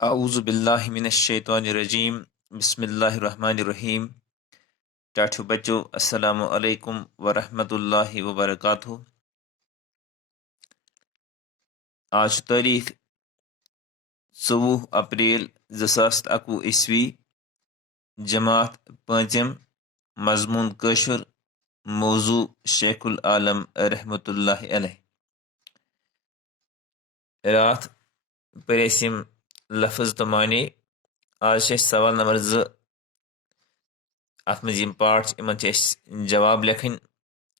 आऊज़ु बिल्लाहि मिनश शैतानिर रजीम बिस्मिल्लाहिर रहमानिर रहीम। टाठू बच्चों, अस्सलामु अलैकुम व रहमतुल्लाहि व बरकातुहू। आज तारीख 24 अप्रैल 2021 ईस्वी। जमात पांचम, मजमून कशर, मौजू शेखुल आलम रहमतुल्लाहि अलैह। रात पर लफ्ज तो माने। आज सवाल नंबर 2 अत मज पार्ट इन जवाब लिखन।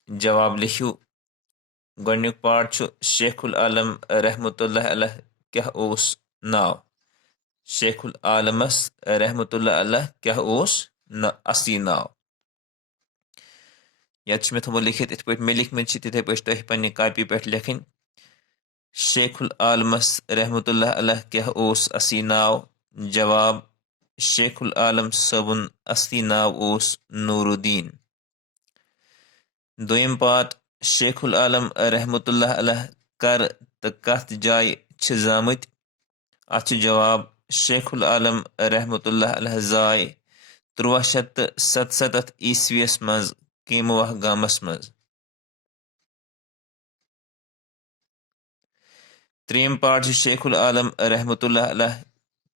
जवाब लिखियो। गोडनुक पार्ट शेखुल आलम रहमतुल्लाह अलैह क्या ओस नाव। शेखुल आलमस रहमतुल्लाह अलैह क्या ओस असली नाव। यत मे थोमो लिखित इत पे मे लिखमत तिथे पे तुह पन्ने कापी पे लिखन। शेखुल आलमस रहमतुल्लाह अलैह क्या ओस असली नाव। जवाब, शेखुल आलम सबुन असली नाव ओस नूरुद्दीन। दोयम पार्ट, शेखुल आलम रहमतुल्लाह अलैह कर तो कत जाय जामत। अत जवाब, शेखुल आलम रहमतुल्लाह अलैह जाय 1377 ईस्वीस मज केमवाह गामस मज। त्रीम पार्ट, शेखुल आलम रहमतुल्लाह अलैह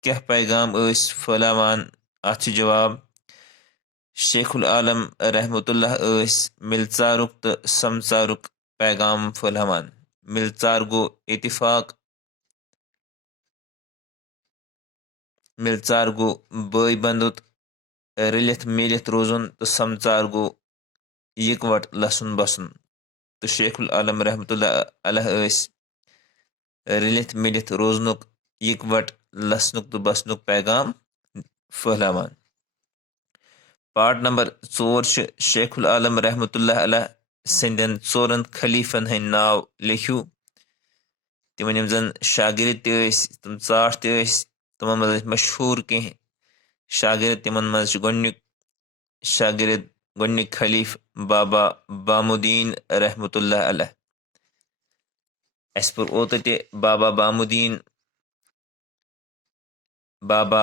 क्या पैगाम फैलावान। अत जवाब, शेखुल आलम रहमतुल्लाह मिलचारुक तो समचारुक पैगाम फैलावान। मिलचार गो इतिफाक, मिलचार गो बई बंदुत रलित मिलित रोजुन, तो समचार गो इकवट लसन बसन। तो शेखुल आलम रहमतुल्लाह अलैह रलित मिलित रोजनुक, इकवट लसनुक तो बसनुक पैगाम फैलावान। पार्ट नंबर 4 शेखुल आलम रहमतुल्लाह अलैह संदन 4 खलीफन हंद नाव लिखियो। तिमन यम जन शागिर्द तम चाट तमन मज मशहूर कह शागिर्द। तिमन मज गोडनुक शागिर्द गोडनुक खलीफ बाबा बामुद्दीन रहमतुल्लाह अलैह। अस पर ओत बाबा बामुद्दीन, बाबा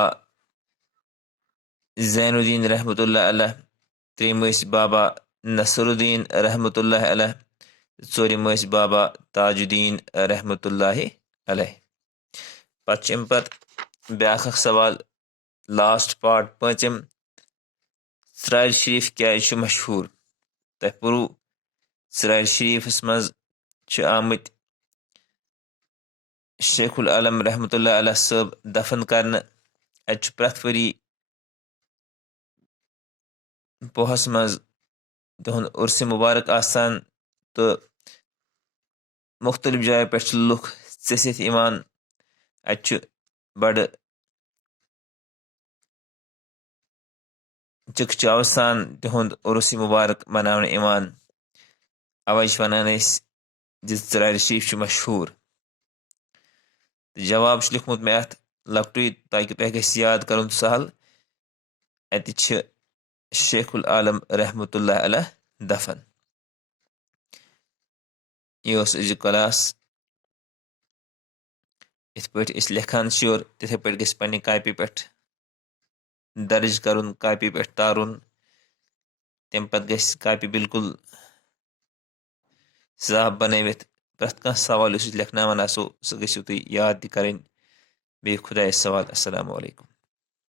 ज़ैनुद्दीन रहमतुल्लाह अलैह। त्रेम बाबा नसरुद्दीन रहमतुल्लाह अलैह। चोरिम बाबा ताजुद्दीन रहमतुल्लाह अलैह। पत ब्याख सवाल लास्ट पार्ट पांचम, सराय शरीफ क्या मशहूर। तह पुरु सराय शरीफस मज आमत शेखुल आलम रहमतुल्लाह अलैह सब दफन करने। अत प्रथ वरी पोहस मज तुहद उर्स मुबारक आसान। तो मुख्तलिफ जाय पे लुख चसित इवान। अत बड़ चिकचाव सान तुहद उर्स मुबारक मनाने इवान। अवै वनान सराय शरीफ मशहूर। जवाब लिखमुत मे अत लकटुय ताकि तुह गि याद कर सहल। अत शेखुल आलम रहमतुल्लाह अलैह दफन। यह अज क्लास। इत पे लिखान और तिथे पे गि पे कापी पे दर्ज कर, कापी पे तारुन। तम पे गि कापी बिल्कुल साफ बनवित प्रथ कह सवाल लिखना सह गो तुम याद कर। बे खुदा सवाल। अस्सलामु अलैकुम।